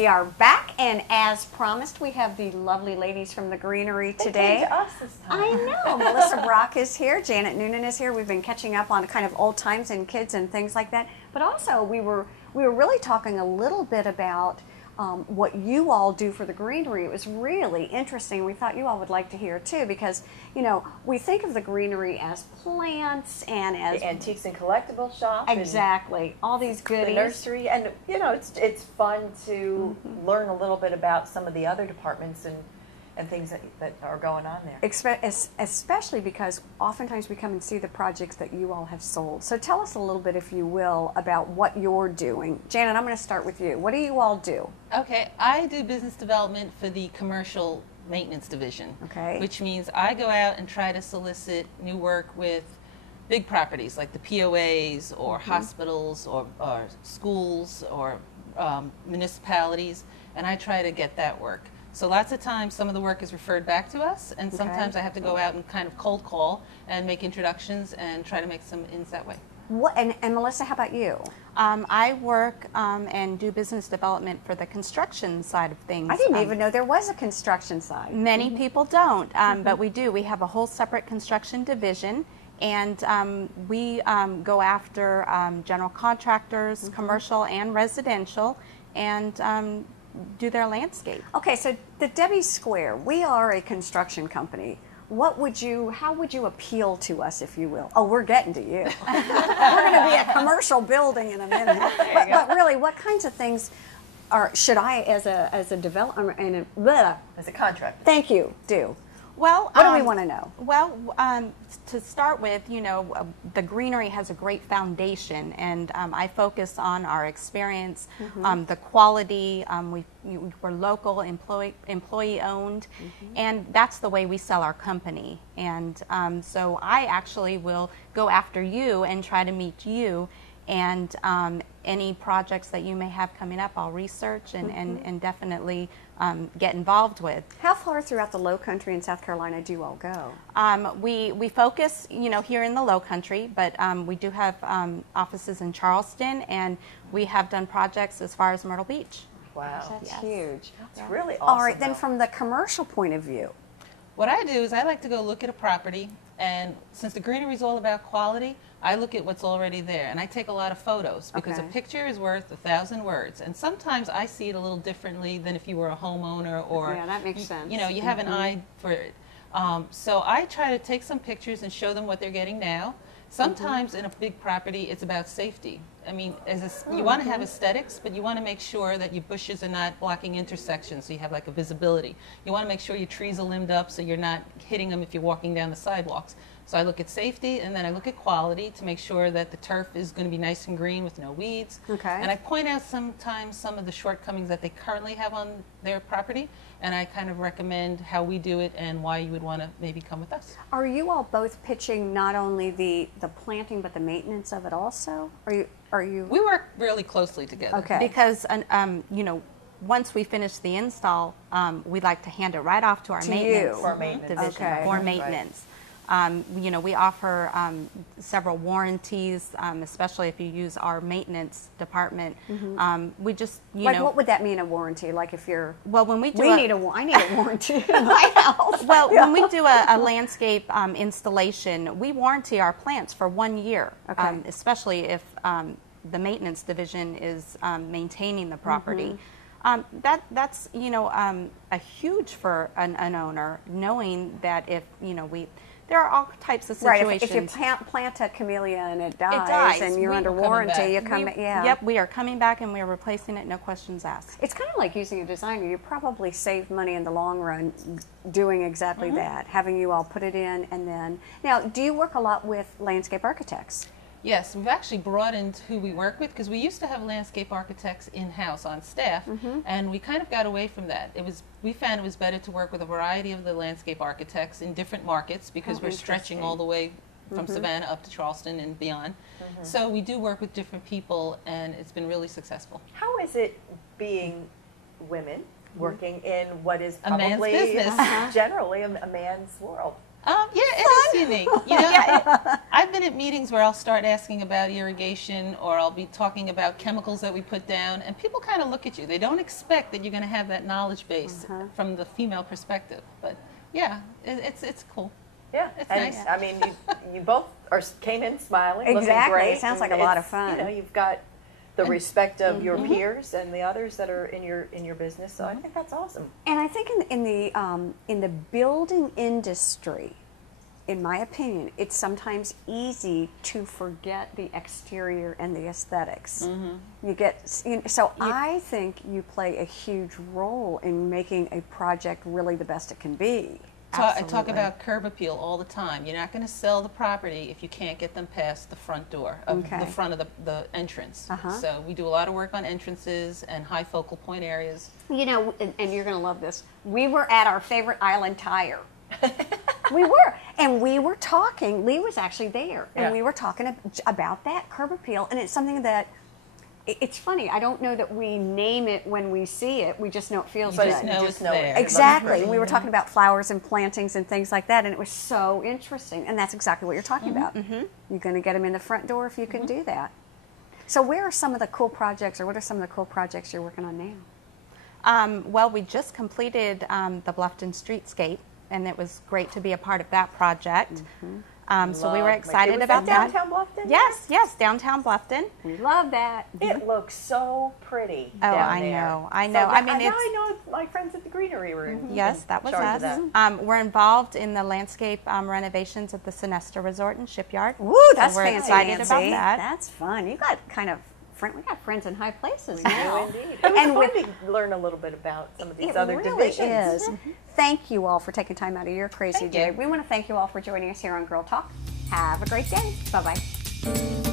we are back, and as promised, we have the lovely ladies from the Greenery today. They came to us this time. I know. Melissa Brock is here. Janet Noonan is here. We've been catching up on kind of old times and kids and things like that. But also, we were really talking a little bit about what you all do for the Greenery. It was really interesting. We thought you all would like to hear too, because you know we think of the Greenery as plants and as the antiques and collectible shop. Exactly, all these goodies. The nursery, and you know it's fun to learn a little bit about some of the other departments and things that are going on there. Especially because oftentimes we come and see the projects that you all have sold. So tell us a little bit, if you will, about what you're doing. Janet, I'm going to start with you. What do you all do? Okay, I do business development for the commercial maintenance division. Okay. Which means I go out and try to solicit new work with big properties like the POAs or hospitals or schools or municipalities, and I try to get that work. So lots of times some of the work is referred back to us, and sometimes I have to go out and kind of cold call and make introductions and try to make some ins that way. What, and Melissa, how about you? I work and do business development for the construction side of things. I didn't even know there was a construction side. Many people don't, but we do. We have a whole separate construction division, and we go after general contractors, commercial and residential, and do their landscape. Okay, so the Debbie Square, we are a construction company. How would you appeal to us, if you will? Oh, we're getting to you. We're going to be a commercial building in a minute. But really, what kinds of things should I, as a developer and As a contractor. Thank you, do? Well, what do we want to know? Well, to start with, you know, the Greenery has a great foundation, and I focus on our experience, the quality. We're local, employee-owned, and that's the way we sell our company. And so I actually will go after you and try to meet you, and any projects that you may have coming up, I'll research and definitely get involved with. How far throughout the Low Country in South Carolina do you all go? We focus, you know, here in the Low Country, but we do have offices in Charleston, and we have done projects as far as Myrtle Beach. Wow. That's huge. That's really awesome. All right, then from the commercial point of view. What I do is I like to go look at a property, and since the Greenery is all about quality, I look at what's already there, and I take a lot of photos, because a picture is worth 1,000 words, and sometimes I see it a little differently than if you were a homeowner, or yeah, that makes sense. You know, you have an eye for it. So I try to take some pictures and show them what they're getting now. Sometimes in a big property, it's about safety. I mean, you want to have aesthetics, but you want to make sure that your bushes are not blocking intersections, so you have like a visibility. You want to make sure your trees are limbed up so you're not hitting them if you're walking down the sidewalks. So I look at safety, and then I look at quality to make sure that the turf is going to be nice and green with no weeds. Okay. And I point out sometimes some of the shortcomings that they currently have on their property, and I kind of recommend how we do it and why you would want to maybe come with us. Are you all both pitching not only the planting but the maintenance of it also? Are you? We work really closely together. Okay. Because you know, once we finish the install, we like to hand it right off to our maintenance For maintenance. division Okay. for maintenance. You know, we offer several warranties, especially if you use our maintenance department. We just, you know, what would that mean, a warranty? Like if you're, well, when we do I need a warranty in my house. Well, when we do a landscape installation, we warranty our plants for 1 year, especially if the maintenance division is maintaining the property. That's, you know, a huge for an owner, knowing that if, you know, there are all types of situations. Right, if you plant a camellia and it dies and you're under warranty, you come, Yep, we are coming back and we are replacing it, no questions asked. It's kind of like using a designer. You probably save money in the long run doing exactly that, having you all put it in, and then, now, do you work a lot with landscape architects? Yes, we've actually broadened who we work with, because we used to have landscape architects in-house on staff, and we kind of got away from that. We found it was better to work with a variety of the landscape architects in different markets, because we're stretching all the way from Savannah up to Charleston and beyond. So we do work with different people, and it's been really successful. How is it being women working in what is A man's probably business. generally a man's world? Yeah, it is unique. You know, I've been at meetings where I'll start asking about irrigation, or I'll be talking about chemicals that we put down, and people kind of look at you. They don't expect that you're going to have that knowledge base from the female perspective. But yeah, it's cool. Yeah, It's and nice. I mean, you both came in smiling, looking Exactly. great. It sounds like and a lot of it's, fun. You know, you've got the respect of your peers and the others that are in your business. So I think that's awesome. And I think in the building industry, in my opinion, it's sometimes easy to forget the exterior and the aesthetics. You get so I think you play a huge role in making a project really the best it can be. I talk about curb appeal all the time. You're not going to sell the property if you can't get them past the front door, of the front of the entrance. So we do a lot of work on entrances and high focal point areas. You know, and you're going to love this. We were at our favorite Island Tire. We were, and we were talking. Lee was actually there, and we were talking about that curb appeal, and it's something that. It's funny. I don't know that we name it when we see it. We just know it feels good. You just know it's there. Exactly. We were talking about flowers and plantings and things like that, and it was so interesting. And that's exactly what you're talking about. You're going to get them in the front door if you can do that. So where are some of the cool projects, or what are some of the cool projects you're working on now? Well, we just completed the Bluffton Streetscape, and it was great to be a part of that project. So we were excited about that. Downtown Bluffton? Yes, downtown Bluffton. We love that. It looks so pretty. Oh, down there. I know. So I mean, I know my friends at the Greenery were in. Yes, that was charge us. of that. We're involved in the landscape renovations at the Sonesta Resort and Shipyard. Woo, that's we're fancy, excited Nancy. about that. That's fun. You got kind of we got friends in high places We now. do indeed. It was And fun to learn a little bit about some of these It other really divisions. is. Thank you all for taking time out of your crazy Thank day. you. We want to thank you all for joining us here on Girl Talk. Have a great day. Bye-bye.